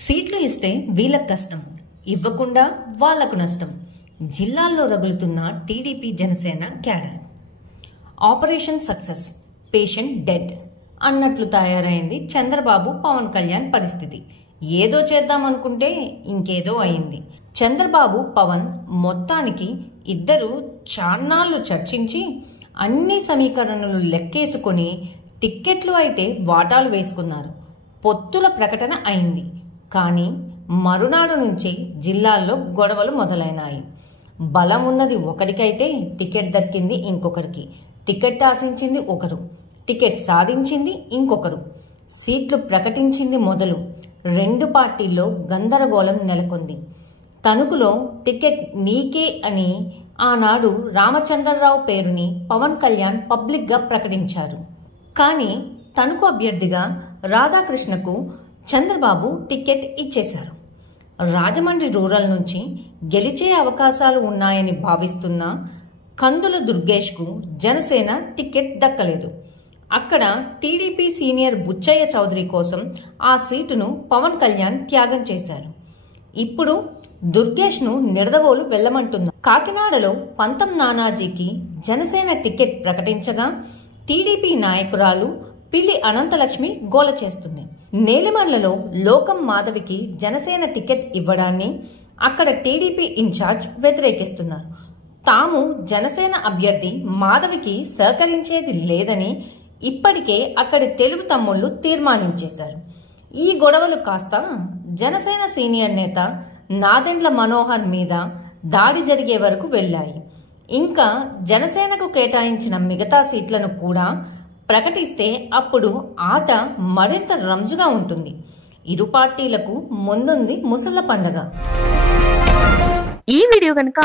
సీట్లు ఇస్తే వీళ్ళకు కష్టం, ఇవ్వకుండా వాళ్లకు నష్టం. జిల్లాల్లో రగులుతున్న TDP Janasena cadre. Operation success, patient dead అన్నట్లు తయారైంది చంద్రబాబు పవన్ కళ్యాణ్ పరిస్థితి. ఏదో చేద్దామనుకుంటే ఇంకేదో అయింది. చంద్రబాబు పవన్ మొత్తానికి ఇద్దరు చాన్నాళ్లు చర్చించి అన్ని సమీకరణలు లెక్కేసుకొని టిక్కెట్లు అయితే వాటాలు వేసుకున్నారు. పొత్తుల ప్రకటన అయింది. కానీ మరునాడు నుంచే జిల్లాల్లో గొడవలు మొదలైనాయి. బలం ఉన్నది ఒకరికైతే టికెట్ దక్కింది ఇంకొకరికి, టికెట్ ఆశించింది ఒకరు, టికెట్ సాధించింది ఇంకొకరు, సీట్లు ప్రకటించింది మొదలు రెండు పార్టీల్లో గందరగోళం నెలకొంది. తణుకులో టికెట్ నీకే అని ఆనాడు రామచంద్రరావు పేరుని పవన్ కళ్యాణ్ పబ్లిక్గా ప్రకటించారు. కానీ తణుకు అభ్యర్థిగా రాధాకృష్ణకు చంద్రబాబు టికెట్ ఇచ్చేశారు. రాజమండ్రి రూరల్ నుంచి గెలిచే అవకాశాలు ఉన్నాయని భావిస్తున్న కందుల దుర్గేష్కు జనసేన టికెట్ దక్కలేదు. అక్కడ టీడీపీ సీనియర్ బుచ్చయ్య చౌదరి కోసం ఆ సీటును పవన్ కళ్యాణ్ త్యాగం చేశారు. ఇప్పుడు దుర్గేష్ను నిడదవోలు వెళ్లమంటున్నారు. కాకినాడలో పంతం నానాజీకి జనసేన టికెట్ ప్రకటించగా టీడీపీ నాయకురాలు పిల్లి అనంతలక్ష్మి గోల చేస్తుంది. నేలిమర్లలో లోకం మాధవికి జనసేన టికెట్ ఇవ్వడాన్ని అక్కడ టీడీపీ ఇన్ఛార్జ్ వ్యతిరేకిస్తున్నారు. తాము జనసేన అభ్యర్థి మాధవికి సహకరించేది లేదని ఇప్పటికే అక్కడి తెలుగు తమ్ముళ్లు తీర్మానించేశారు. ఈ గొడవలు కాస్త జనసేన సీనియర్ నేత నాదెండ్ల మనోహర్ మీద దాడి జరిగే వరకు వెళ్లాయి. ఇంకా జనసేనకు కేటాయించిన మిగతా సీట్లను కూడా ప్రకటిస్తే అప్పుడు ఆట మరింత రంజుగా ఉంటుంది. ఇరు పార్టీలకు ముందుంది ముసళ్ల పండగ. ఈ వీడియో కనుక